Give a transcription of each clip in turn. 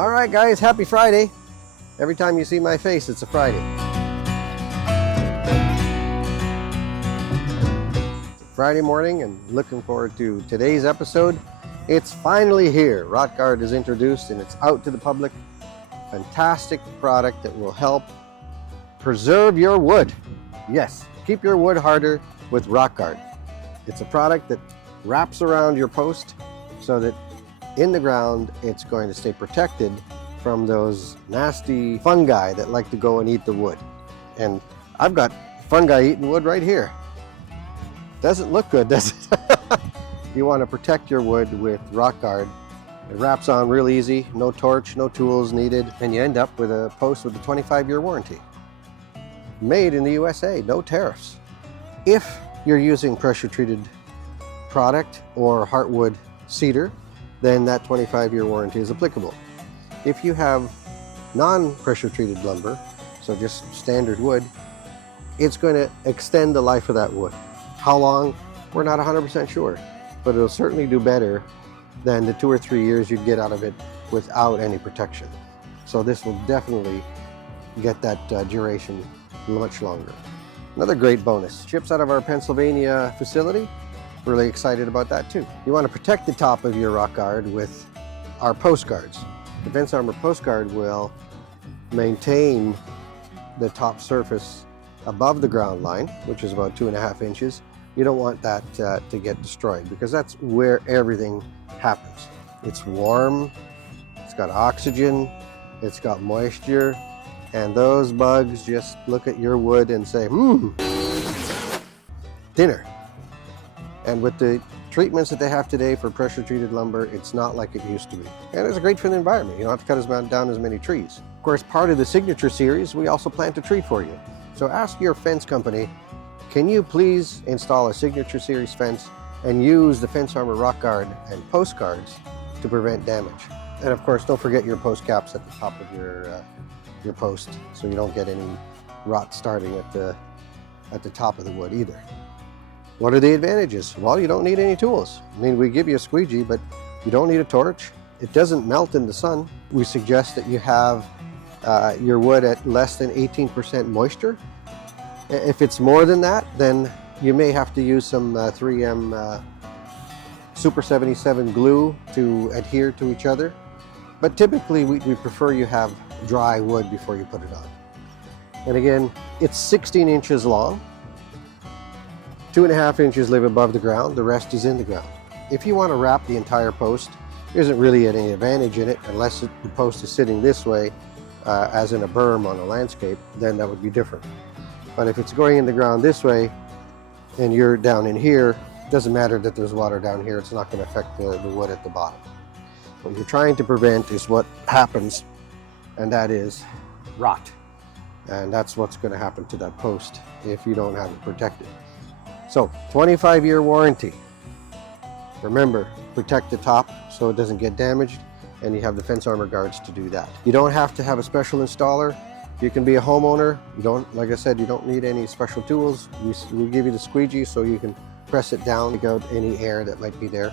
All right, guys, happy Friday. Every time you see my face, it's a Friday. It's a Friday morning and looking forward to today's episode. It's finally here. RotGuard is introduced and it's out to the public. Fantastic product that will help preserve your wood. Yes, keep your wood harder with RotGuard. It's a product that wraps around your post so that in the ground it's going to stay protected from those nasty fungi that like to go and eat the wood. And I've got fungi eating wood right here. Doesn't look good, does it? You want to protect your wood with RotGuard. It wraps on real easy, no torch, no tools needed, and you end up with a post with a 25-year warranty. Made in the USA, no tariffs. If you're using pressure-treated product or heartwood cedar, then that 25-year warranty is applicable. If you have non-pressure treated lumber, so just standard wood, it's going to extend the life of that wood. How long? We're not 100% sure, but it'll certainly do better than the 2 or 3 years you'd get out of it without any protection. So this will definitely get that duration much longer. Another great bonus, ships out of our Pennsylvania facility. Really excited about that too. You want to protect the top of your RotGuard with our post guards. The Fence Armor post guard will maintain the top surface above the ground line, which is about 2.5 inches. You don't want that to get destroyed because that's where everything happens. It's warm, it's got oxygen, it's got moisture, and those bugs just look at your wood and say, dinner. And with the treatments that they have today for pressure-treated lumber, it's not like it used to be. And it's great for the environment. You don't have to cut down as many trees. Of course, part of the Signature Series, we also plant a tree for you. So ask your fence company, can you please install a Signature Series fence and use the Fence Armor RotGuard and post guards to prevent damage? And of course, don't forget your post caps at the top of your post, so you don't get any rot starting at the top of the wood either. What are the advantages? Well, you don't need any tools. I mean, we give you a squeegee, but you don't need a torch. It doesn't melt in the sun. We suggest that you have your wood at less than 18% moisture. If it's more than that, then you may have to use some 3M Super 77 glue to adhere to each other. But typically, we prefer you have dry wood before you put it on. And again, it's 16 inches long. 2.5 inches live above the ground, the rest is in the ground. If you want to wrap the entire post, there isn't really any advantage in it unless the post is sitting this way, as in a berm on a landscape, then that would be different. But if it's going in the ground this way, and you're down in here, it doesn't matter that there's water down here, it's not going to affect the wood at the bottom. What you're trying to prevent is what happens, and that is rot. And that's what's going to happen to that post if you don't have it protected. So, 25-year warranty. Remember, protect the top so it doesn't get damaged, and you have the Fence Armor guards to do that. You don't have to have a special installer. You can be a homeowner. You don't, like I said, you don't need any special tools. We give you the squeegee so you can press it down to get out any air that might be there.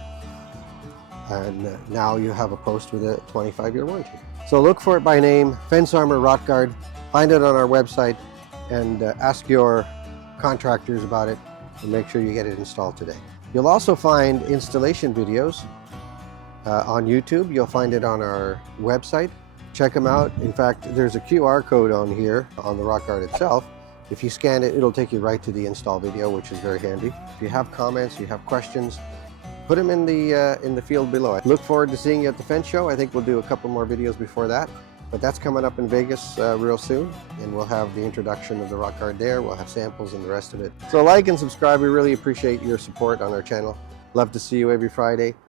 And now you have a post with a 25-year warranty. So look for it by name, Fence Armor RotGuard. Find it on our website and ask your contractors about it, and make sure you get it installed today. You'll also find installation videos on YouTube. You'll find it on our website. Check them out. In fact, there's a QR code on here on the RotGuard itself. If you scan it, it'll take you right to the install video, which is very handy. If you have comments, you have questions, put them in the field below. I look forward to seeing you at the Fence Show. I think we'll do a couple more videos before that. But that's coming up in Vegas real soon, and we'll have the introduction of the RotGuard there. We'll have samples and the rest of it. So like and subscribe. We really appreciate your support on our channel. Love to see you every Friday.